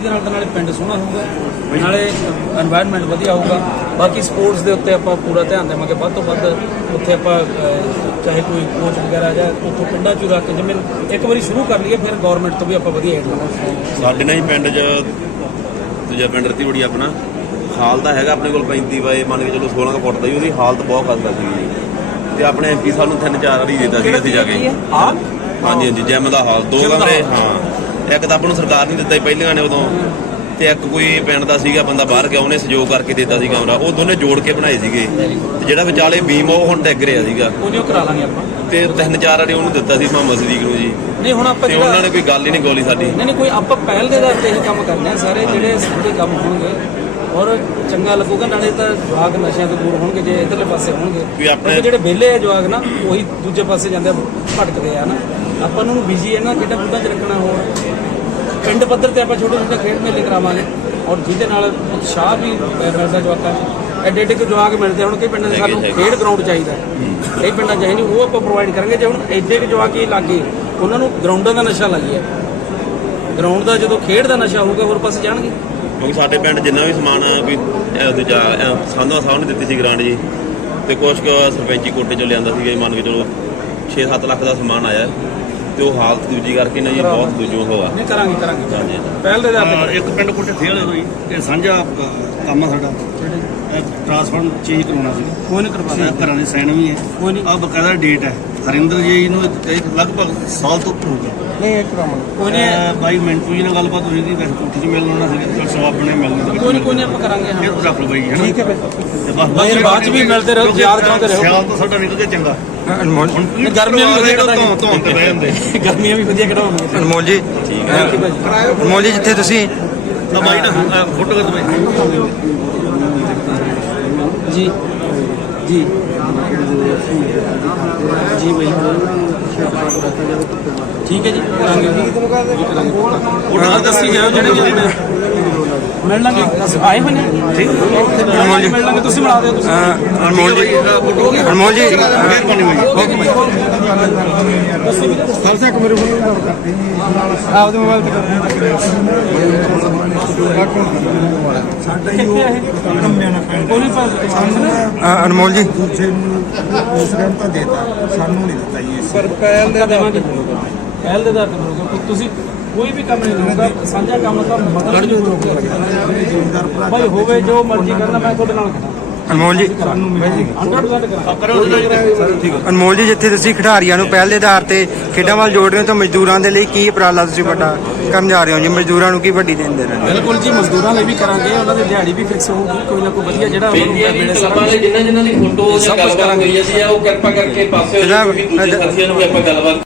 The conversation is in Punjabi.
ਜਿਹਦੇ ਨਾਲ ਤਾਂ ਨਾਲੇ ਪਿੰਡ ਸੋਹਣਾ ਹੋਊਗਾ ਨਾਲੇ এনवायरमेंट ਵਧੀਆ ਹੋਊਗਾ। ਬਾਕੀ ਸਪੋਰਟਸ ਦੇ ਉੱਤੇ ਆਪਾਂ ਪੂਰਾ ਧਿਆਨ ਦੇਵਾਂਗੇ। ਵੱਧ ਤੋਂ ਵੱਧ ਉੱਥੇ ਆਪਾਂ ਚਾਹੇ ਕੋਈ ਕੋਚ ਵਗੈਰਾ ਜਾਂ ਉੱਥੋਂ ਪਿੰਡਾਂ ਚੋਂ ਰੱਖ ਕੇ ਜਿਵੇਂ ਇੱਕ ਵਾਰੀ ਸ਼ੁਰੂ ਕਰ ਲਈਏ ਫਿਰ ਗਵਰਨਮੈਂਟ ਤੋਂ ਵੀ ਆਪਾਂ ਵਧੀਆ ਹੈਡ ਲਵਾਂਗੇ। ਸਾਡੇ ਨਾਲ ਹੀ ਪਿੰਡ 'ਚ ਦੂਜਾ ਪਿੰਡ ਰਤੀ ਬੜੀ ਆਪਣਾ। ਹਾਲ ਤਾਂ ਹੈਗਾ ਆਪਣੇ ਕੋਲ 35 ਬਾਏ ਮੰਨ ਕੇ ਚਲੋ 16 ਫੁੱਟ ਦਾ ਹੀ ਉਹਦੀ ਹਾਲਤ ਬਹੁਤ ਖਸਤਾ ਸੀ ਤੇ ਆਪਣੇ ਐਮਪੀ ਸਾਹਿਬ ਨੂੰ ਤਿੰਨ ਚਾਰ ਵਾਰੀ ਦਿੱਤਾ ਸੀ ਅਸੀਂ ਜਾ ਕੇ। ਹਾਂ ਹਾਂਜੀ ਹਾਂਜੀ ਜਿਮ ਦਾ ਹਾਲ। ਦੋ ਕਮਰੇ ਹਾਂ। ਇੱਕ ਤਾਂ ਆਪਾਂ ਨੂੰ ਸਰਕਾਰ ਨਹੀਂ ਦਿੱਤਾ ਸੀ ਪਹਿਲੀਆਂ ਨੇ ਉਦੋਂ। ਤੇ ਇੱਕ ਕੋਈ ਪਿੰਡ ਦਾ ਸੀਗਾ ਬੰਦਾ ਬਾਹਰ ਗਿਆ ਉਹਨੇ ਸਹਿਯੋਗ ਕਰਕੇ ਦਿੱਤਾ ਸੀ ਕਮਰਾ ਉਹ ਦੋਨੇ ਜੋੜ ਕੇ ਬਣਾਏ ਸੀਗੇ। ਤੇ ਜਿਹੜਾ ਵਿਚਾਲੇ ਬੀਮ ਉਹ ਹੁਣ ਡਿੱਗ ਰਿਹਾ ਸੀਗਾ। ਉਹਨੂੰ ਕਰਾ ਲਾਂਗੇ ਆਪਾਂ। ਤੇ ਤਿੰਨ ਚਾਰ ਵਾਰੀ ਉਹਨੂੰ ਦਿੱਤਾ ਸੀ ਮੁਹੰਮਦ ਸਦੀਕ ਨੂੰ ਜੀ। ਨਹੀਂ ਹੁਣ ਆਪਾਂ ਤੇ ਉਹਨਾਂ ਜਿਹੜਾ ਨੇ ਕੋਈ ਗੱਲ ਹੀ ਨਹੀਂ ਗੋਲੀ ਸਾਡੀ। ਨਹੀਂ ਨਹੀਂ ਕੋਈ ਆਪਾਂ ਪਹਿਲ ਦੇ ਆਧਾਰ ਤੇ ਹੀ ਕੰਮ ਕਰਦੇ ਆ। ਸਾਰੇ ਜਿਹੜੇ ਸਿੱਧੇ ਕੰਮ ਹੋਣਗੇ ਔਰ ਚੰਗਾ ਲੱਗੂਗਾ ਨਾਲੇ ਤਾਂ ਜਵਾਗ ਨਸ਼ਿਆਂ ਤੋਂ ਦੂਰ ਹੋਣਗੇ ਜੇ ਇਧਰਲੇ ਪਾਸੇ ਹੋਣਗੇ। ਵੀ ਆਪਣੇ- ਕਿਉਂਕਿ ਜਿਹੜੇ ਵਿਹਲੇ ਆ ਜਵਾਗ ਨਾ ਉਹੀ ਦੂਜੇ ਪਾਸੇ ਜਾਂਦੇ ਆ, ਭਟਕਦੇ ਆ ਨਾ ਆਪਾਂ ਨੂੰ ਬਿਜ਼ੀ ਇਹਨਾਂ ਖੇਡਾਂ ਖੁੱਡਾਂ 'ਚ ਰੱਖਣਾ ਹੋਰ। ਪਿੰਡ ਪੱਧਰ ਤੇ ਆਪਾਂ ਛੋਟੇ ਛੋਟੇ ਖੇਡ ਮੇਲੇ ਕਰਾਵਾਂਗੇ। ਔਰ ਜਿਹਦੇ ਨਾਲ ਉਤਸ਼ਾਹ ਵੀ ਮਿਲਦਾ ਜਵਾਕਾਂ 'ਚ ਐਡੇ ਐਡੇ ਕੁ ਜਵਾਕ ਮਿਲਦੇ ਹੁਣ ਕਈ ਪਿੰਡਾਂ ਹੈਗੇ, ਸਾਨੂੰ। ਖੇਡ ਗਰਾਊਂਡ ਚਾਹੀਦਾ ਕਈ ਪਿੰਡਾਂ 'ਚ ਹੈ ਨਹੀਂ ਉਹ ਆਪਾਂ ਪ੍ਰੋਵਾਈਡ ਕਰਾਂਗੇ। ਜੇ ਹੁਣ ਐਡੇ ਕੁ ਜਵਾਕ ਹੀ ਲੱਗੇ ਉਹਨਾਂ ਨੂੰ ਗਰਾਊਂਡਾਂ ਦਾ ਨਸ਼ਾ ਲੱਗਿਆ ਗਰਾਊਂਡ ਦਾ ਜਦੋਂ ਖੇਡ ਦਾ ਨਸ਼ਾ ਹੋਊਗਾ ਹੋਰ ਪਾਸੇ ਜਾਣਗੇ। ਕਿਉਂਕਿ ਸਾਡੇ ਪਿੰਡ ਜਿੰਨਾ ਵੀ ਸਮਾਨ ਵੀ ਦੂਜਾ ਸਾਂਝਾ ਸਾਹਿਬ ਨੇ ਦਿੱਤੀ ਸੀ ਗ੍ਰਾਂਟ ਜੀ। ਤੇ ਕੁਛ ਕੁ ਸਰਪੰਚੀ ਕੋਟੇ ਚੋਂ ਲਿਆਂਦਾ ਸੀਗਾ ਮੰਨ ਕੇ ਚਲੋ 6-7 ਲੱਖ ਦਾ ਸਮਾਨ ਆਇਆ। ਤੇ ਉਹ ਹਾਲਤ ਦੂਜੀ ਕਰਕੇ ਨਾ ਜੀ ਬਹੁਤ ਦੂਜੋ ਹੋਆ। ਨਹੀਂ ਕਰਾਂਗੇ ਕਰਾਂਗੇ। ਹਾਂਜੀ। ਪਹਿਲ ਦੇ ਆਧਾਰ ਇੱਕ ਪਿੰਡ ਕੋਟੇ ਥੇ ਵਾਲੇ ਕੋਈ ਇਹ ਸਾਂਝਾ ਕੰਮ ਆ ਸਾਡਾ। ਇਹ ਟ੍ਰਾਂਸਫਰ ਚੇਂਜ ਕਰਾਉਣਾ ਸੀ। ਕੋਈ ਨਹੀਂ ਕਰਵਾ ਇਹ ਘਰਾਂ ਦੇ ਸਾਈਨ ਵੀ ਹੈ। ਕੋਈ ਨਹੀਂ। ਆ ਬਕਾਇਦਾ ਡੇਟ ਹੈ। ਹਰਿੰਦਰ ਜੀ ਨੂੰ ਇੱਕ ਲਗਭਗ ਸਾਲ ਤੋਂ ਉੱਪਰ ਹੋ ਗਿਆ। ਨਹੀਂ ਇਹ ਕਰਾਵਾਂਗੇ। ਕੋਈ ਨਹੀਂ। ਇਹ ਬਾਈ ਮਿੰਟੂ ਜੀ ਨਾਲ ਗੱਲਬਾਤ ਹੋਈ ਸੀ ਵੈਸੇ ਕੋਠੀ 'ਚ ਮਿਲਣ ਆਉਣਾ ਸੀ। ਚਲ ਸਵਾਬ ਬਣੇ ਮਿਲਣ ਦੇ ਵਿੱਚ। ਕੋਈ ਨਹੀਂ ਕੋਈ ਨਹੀਂ ਆਪਾਂ ਕਰਾਂਗੇ ਹਾਂ। ਇਹ ਰੱਖ ਲਓ ਬਾਈ ਹੈ ਨਾ? ਠੀਕ ਹੈ ਫਿਰ। ਤੇ ਬਸ ਬਾਈ ਬਾਅਦ 'ਚ ਵੀ ਮਿਲਦੇ ਰਹੋ, ਕਿਉਂਕਿ ਯਾਦ ਕਰਾਉਂਦੇ ਰਹੋ। ਸਿਆਲ ਤਾਂ ਸਾਡਾ ਨਿਕਲ ਗਿਆ ਚੰਗਾ। ਅਨਮੋਲ ਗਰਮੀਆਂ ਵੀ ਵਧੀਆ। ਧੌਣ ਧੌਣ ਤੇ ਬਹਿ ਜਾਂਦੇ। ਗਰਮੀਆਂ ਵੀ ਵਧੀਆ ਕਢਾਉਣਗੇ ਅਨਮੋਲ ਜੀ ਯੂ ਭਾਜੀ ਅਨਮੋਲ ਜੀ ਜਿੱਥੇ ਤੁਸੀਂ ਤਾਂ ਬਾਈ ਨਾ ਫੋਟੋ ਕਰ ਬਾਈ। ਜੀ ਜੀ। ਜੀ ਭਾਈ ਠੀਕ ਹੈ ਜੀ ਕਰਾਂਗੇ। ਉਹਨਾਂ ਦੱਸੀ ਜਾਓ ਜਿਹੜੇ ਜਿਹੜੇ ਮਿਲ ਲਾਂਗੇ। ਆਏ ਹੋਏ ਨੇ। ਠੀਕ। ਅਨਮੋਲ ਜੀ। ਮਿਲ ਲਾਂਗੇ ਤੁਸੀਂ ਮਿਲਾ ਦਿਓ। ਤੁਸੀਂ ਅਹ, ਅਨਮੋਲ ਜੀ। ਅਨਮੋਲ ਜੀ ਅਹ, ਮਿਹਰਬਾਨੀ ਬਾਈ ਖਾਲਸਾ ਕਮਰੇ ਆਪਦੇ ਮੋਬਾਈਲ ਤੇ ਕਿੱਥੇ ਆ ਇਹ ਉਹਨੇ ਪਾਸ ਅਨਮੋਲ ਜੀ। ਦੂਜੇ ਨੂੰ ਉਸ ਟਾਈਮ ਤਾਂ ਦੇਤਾ ਸਾਨੂੰ ਨਹੀਂ ਦਿੱਤਾ ਜੀ ਇਸ ਪਰ ਪਹਿਲ ਦੇ ਦੇਵਾਂਗੇ ਪਹਿਲ ਦੇ ਦਰ ਤੇ ਕਰੋਗੇ ਕਿਉਂਕਿ ਤੁਸੀਂ ਕੋਈ ਵੀ ਕੰਮ ਨਹੀਂ ਲਊਗਾ ਸਾਂਝਾ ਕੰਮ ਤਾਂ ਮਦਦ ਜੋ ਭਾਈ ਹੋਵੇ ਜੋ ਮਰਜ਼ੀ ਕਰਨਾ ਮੈਂ ਤੁਹਾਡੇ ਨਾਲ ਖੜਾ। ਅਨਮੋਲ ਜੀ। 100% ਕਰਾਂ ਕਰੋ ਜੀ ਅਨਮੋਲ ਜੀ ਜਿੱਥੇ ਤੁਸੀਂ ਖਿਡਾਰੀਆਂ ਨੂੰ ਪਹਿਲ ਦੇ ਆਧਾਰ ਤੇ ਖੇਡਾਂ ਵੱਲ ਜੋੜ ਰਹੇ ਹੋ ਤਾਂ ਮਜ਼ਦੂਰਾਂ ਦੇ ਲਈ ਕੀ ਉਪਰਾਲਾ ਤੁਸੀਂ ਵੱਡਾ ਕਰਨ ਜਾ ਰਹੇ ਹੋ? ਜੀ ਮਜ਼ਦੂਰਾਂ ਨੂੰ ਕੀ ਵੱਡੀ ਦੇਣ ਦੇ ਰਹੇ ਬਿਲਕੁਲ ਜੀ ਮਜ਼ਦੂਰਾਂ ਲਈ ਵੀ ਕਰਾਂਗੇ ਉਹਨਾਂ ਦੀ ਦਿਹਾੜੀ ਵੀ ਫਿਕਸ ਹੋਊਗੀ ਕੋਈ ਨਾ ਕੋਈ ਵਧੀਆ ਜਿਹੜਾ ਉਹਨਾਂ ਨੂੰ ਮਿਲੇ ਜੀ ਸਾਰਾ ਜਿਨ੍ਹਾਂ ਜਿਨ੍ਹਾਂ ਦੀ ਫੋਟੋ ਸਭ ਜਾਂ ਗੱਲਬਾਤ ਕਰਾਂਗੇ। ਹੋਈ ਹੈ ਜੀ ਉਹ ਕਿਰਪਾ ਕਰਕੇ ਪਾਸੇ ਹੋ ਕਿਉਂਕਿ ਦੂਜੇ ਸਾਥੀਆਂ ਨੂੰ ਵੀ ਆਪਾਂ ਗੱਲਬਾਤ